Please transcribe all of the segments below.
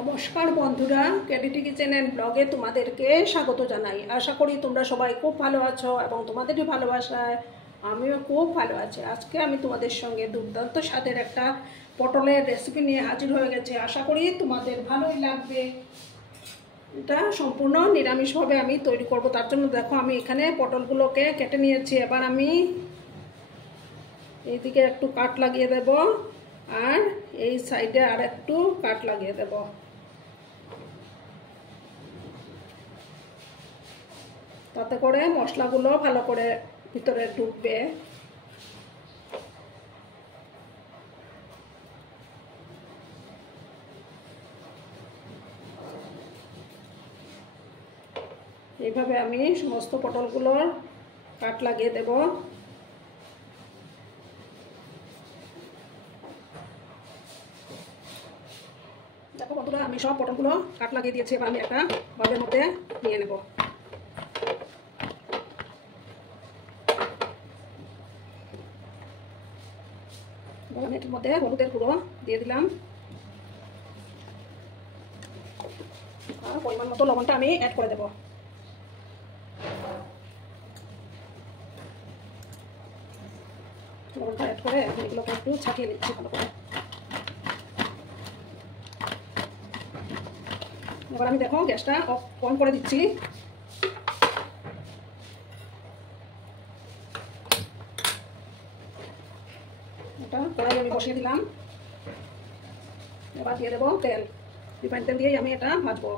নমস্কার বন্ধুরা, ক্যাডিটি kitchen and ব্লগে তোমাদেরকে স্বাগত জানাই। আশা করি তোমরা সবাই খুব ভালো আছো এবং তোমাদেরই ভালোবাসায় আমিও খুব ভালো আছি। আজকে আমি তোমাদের সঙ্গে দুর্দান্ত স্বাদের একটা পটলের রেসিপি নিয়ে হাজির হয়ে গেছি। আশা করি তোমাদের ভালোই লাগবে। এটা সম্পূর্ণ নিরামিষভাবে আমি তৈরি করব। তার জন্য দেখো আমি এখানে পটলগুলোকে কেটে নিয়েছি। এবার আমি এইদিকে একটু কাট লাগিয়ে দেব আর এই সাইডে আর একটু কাট লাগিয়ে দেব। তাতে করে মশলাগুলো ভালো করে ভিতরে ঢুকবে। এইভাবে আমি সমস্ত পটলগুলোর কাট লাগিয়ে দেব। দেখো বন্ধুরা, আমি সব পটলগুলো কাট লাগিয়ে দিয়েছি। এবার আমি একটা বাউলের মধ্যে নিয়ে নেব। আমি এর মধ্যে হলুদের গুঁড়ো দিয়ে দিলাম আর পরিমাণ মতো লবণটা আমি অ্যাড করে দেব। লবণটা অ্যাড করে এগুলোকে একটু ছাকিয়ে নিচ্ছি ভালো করে। এবার আমি দেখো গ্যাসটা অন করে দিচ্ছি। এটা কড়াই আমি বসিয়ে দিলাম। এবার দিয়ে দেবো তেল। রিফাইন তেল দিয়েই আমি এটা ভাজবো।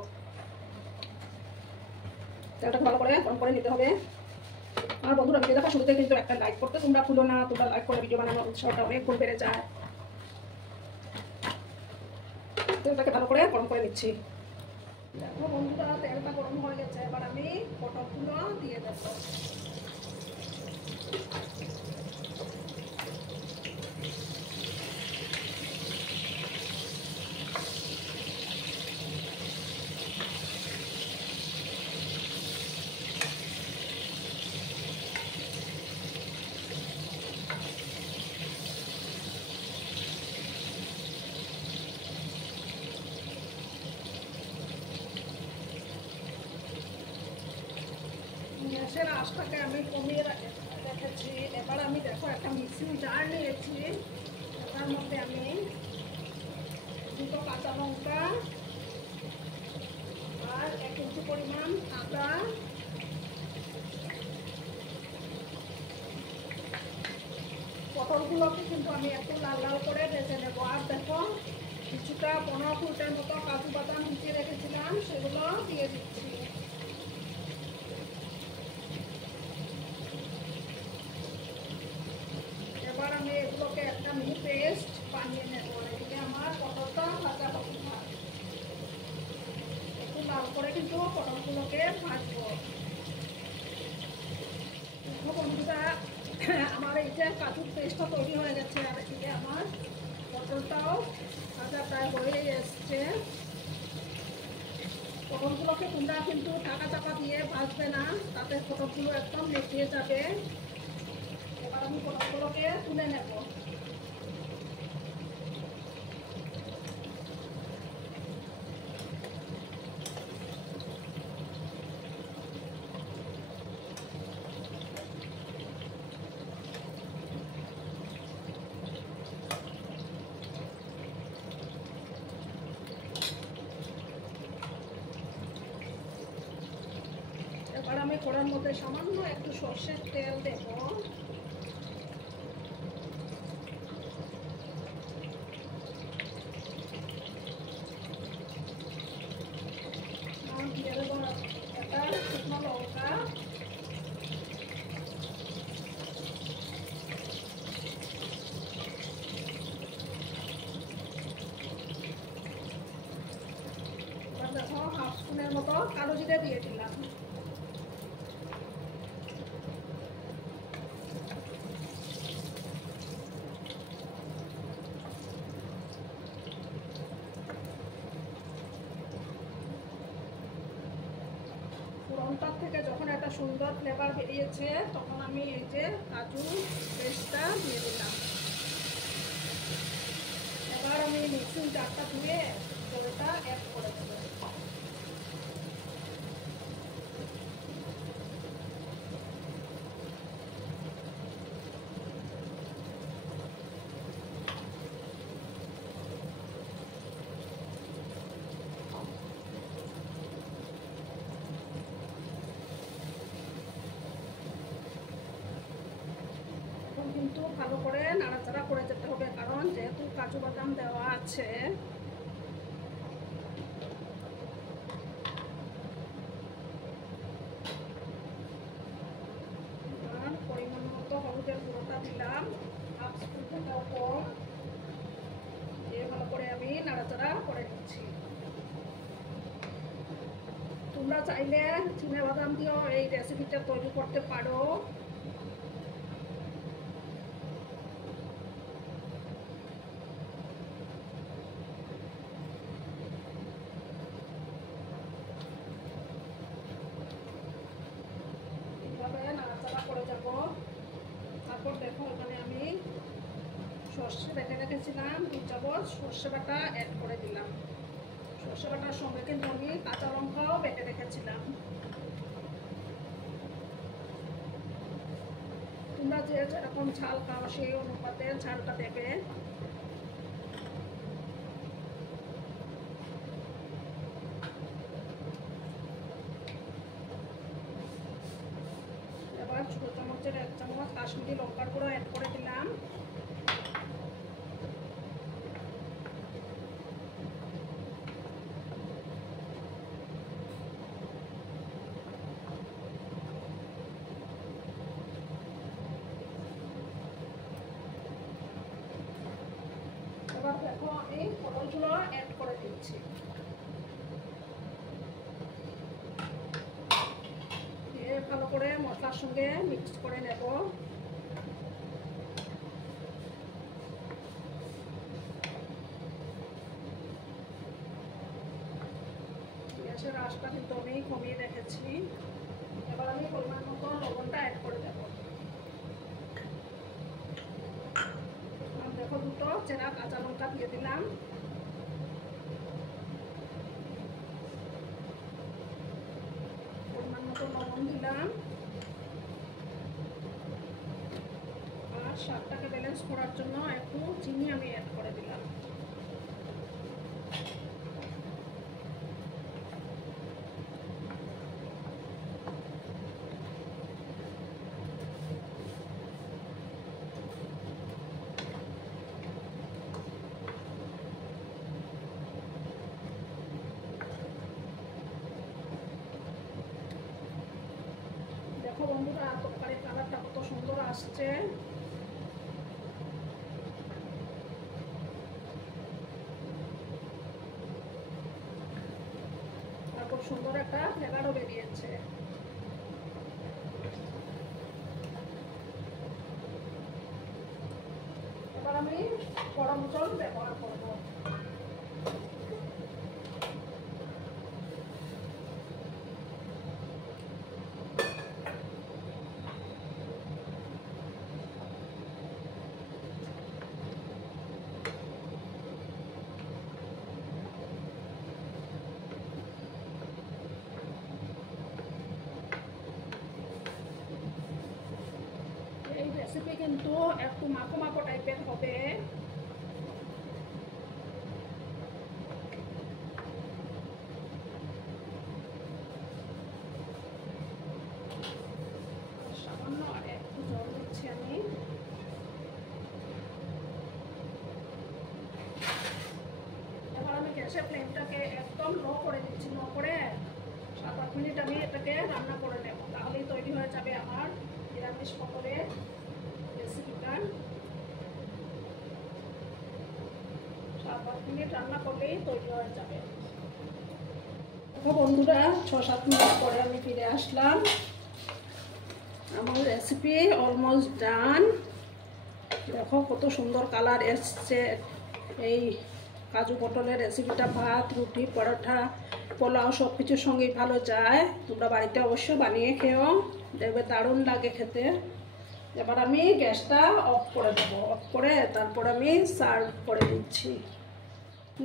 তেলটা ভালো করে গরম করে নিতে হবে। আর বন্ধুরা, ভিডিও দেখা শুরুতে কিন্তু একটা লাইক করতে তোমরা ভুলো না। তোমরা লাইক করে ভিডিও বানানোর উৎসাহটা অনেক গুণ বেড়ে যায়। তেলটাকে ভালো করে গরম করে নিচ্ছি। দেখো বন্ধুরা, তেলটা গরম হয়ে গেছে। এবার আমি পটলগুলো দিয়ে দেবো। গ্যাসের আঁচটাকে আমি কমিয়ে রেখেছি। এবার আমি দেখো একটা মিক্সিং জার নিয়েছি। তার মধ্যে আমি দুটো কাঁচা লঙ্কা আর 1 ইঞ্চি পরিমাণ আদা, পটলগুলোকে কিন্তু আমি একটু লাল লাল করে ভেজে নেবো। আর দেখো কিছুটা 15 মিনিটের মতো কাজু বাদাম ভিজিয়ে রেখেছিলাম, সেগুলো দিয়ে দিচ্ছি। এবার আমি এগুলোকে একটা মিহি পেস্ট বানিয়ে নেব। এদিকে আমার পটলটা ভাজা হবে না, একটু লাল করে কিন্তু পটলগুলোকে ভাজবো। বন্ধুরা, আমার এই যে কাজুর পেস্টটা তৈরি হয়ে গেছে আর এদিকে আমার পটলটাও ভাজা প্রায় হয়ে এসছে। পটলগুলোকে তোমরা কিন্তু ঢাকা চাপা দিয়ে ভাজবে না, তাতে পটলগুলো একদম নেতিয়ে যাবে। এবার আমি পটলগুলোকে তুলে নেব। এবার আমি কড়ার মধ্যে সামান্য একটু সর্ষের তেল দেব। দিয়ে দেবো একটা শুকনো লঙ্কা, এবার দেখো 1/2 স্পুনের মতো কালো জিরে দিয়ে দিলাম। ফোড়নটার থেকে যখন একটা সুন্দর ফ্লেভার বেরিয়েছে তখন আমি এই যে কাজু পেস্টটা দিয়ে দিলাম। এবার আমি মিক্সিং জারটা ধুয়ে জলটা অ্যাড করব। কাজু বাদাম দেওয়া আছে। পরিমাণ মতো হলুদের গুঁড়োটা দিলাম, হাফ স্পুন থেকেও কম, দিয়ে ভালো করে আমি নাড়াচাড়া করে নিচ্ছি। তোমরা চাইলে চিনাবাদাম দিয়েও এই রেসিপিটা তৈরি করতে পারো। এইভাবে নাড়াচাড়া করে যাব। তারপর দেখো এখানে আমি সর্ষে বেটে রেখেছিলাম 2 চামচ সর্ষে বাটা অ্যাড করে দিলাম। সর্ষে বাটার সঙ্গে কিন্তু আমি কাঁচা লঙ্কাও বেটে রেখেছিলাম। তোমরা যে যেরকম ঝাল খাও সেই অনুপাতে ঝালটা দেবে। এবার ছোট চামচের 1 চামচ কাশ্মীরি লঙ্কার গুঁড়ো অ্যাড করে দিলাম। এবার দেখো আমি পটলগুলো অ্যাড করে দিচ্ছি। দিয়ে ভালো করে মশলার সঙ্গে মিক্স করে নেব। গ্যাসের আঁচটা কিন্তু আমি কমিয়ে রেখেছি। এবার আমি পরিমাণ মতো লবণটা অ্যাড করে দেব। দেখো দুটো চেরা কাঁচা লঙ্কা দিয়ে দিলাম। পরিমাণ মতো লবণ দিলাম। আর স্বাদটাকে ব্যালেন্স করার জন্য একটু চিনি আমি অ্যাড করে দিলাম। দেখো বন্ধুরা তরকারির কালারটা কত সুন্দর আসছে। আর খুব সুন্দর একটা ফ্লেভারও বেরিয়েছে। এবার আমি গরম জল ব্যবহার করব। এই রেসিপি কিন্তু একটু মাখো মাখো টাইপের হবে। সামান্য আর একটু জল দিচ্ছি আমি। এবার আমি গ্যাসের ফ্লেমটাকে একদম লো করে দিচ্ছি। লো করে 7-8 মিনিট আমি এটাকে রান্না করে নেব। তাহলেই তৈরি হয়ে যাবে আমার নিরামিষ পটলের রেসিপিটা। 7-8 মিনিট রান্না করলেই তৈরি হয়ে যাবে। বন্ধুরা 6-7 মিনিট পরে আমি ফিরে আসলাম। আমার রেসিপি অলমোস্ট ডান। দেখো কত সুন্দর কালার এসছে। এই কাজু পটলের রেসিপিটা ভাত, রুটি, পরোটা, পোলাও সব কিছুর সঙ্গেই ভালো যায়। তোমরা বাড়িতে অবশ্যই বানিয়ে খেও, দেখবে দারুণ লাগে খেতে। এবার আমি গ্যাসটা অফ করে দেবো। অফ করে তারপর আমি সার্ভ করে দিচ্ছি।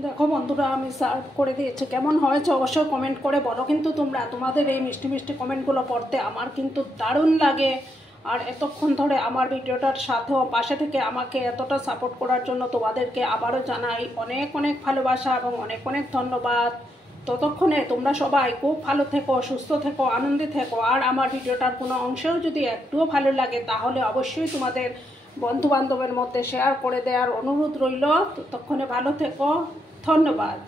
দেখো বন্ধুরা আমি সার্ভ করে দিয়েছি। কেমন হয়েছে অবশ্যই কমেন্ট করে বলো কিন্তু তোমরা। তোমাদের এই মিষ্টি মিষ্টি কমেন্টগুলো পড়তে আমার কিন্তু দারুণ লাগে। আর এতক্ষণ ধরে আমার ভিডিওটার সাথেও পাশে থেকে আমাকে এতটা সাপোর্ট করার জন্য তোমাদেরকে আবারও জানাই অনেক অনেক ভালোবাসা এবং অনেক অনেক ধন্যবাদ। ততক্ষণে তোমরা সবাই খুব ভালো থেকো, সুস্থ থেকো, আনন্দে থেকো। আর আমার ভিডিওটার কোনো অংশেও যদি একটুও ভালো লাগে তাহলে অবশ্যই তোমাদের বন্ধু বান্ধবের মধ্যে শেয়ার করে দেওয়ার অনুরোধ রইল। ততক্ষণে ভালো থেকো, ধন্যবাদ।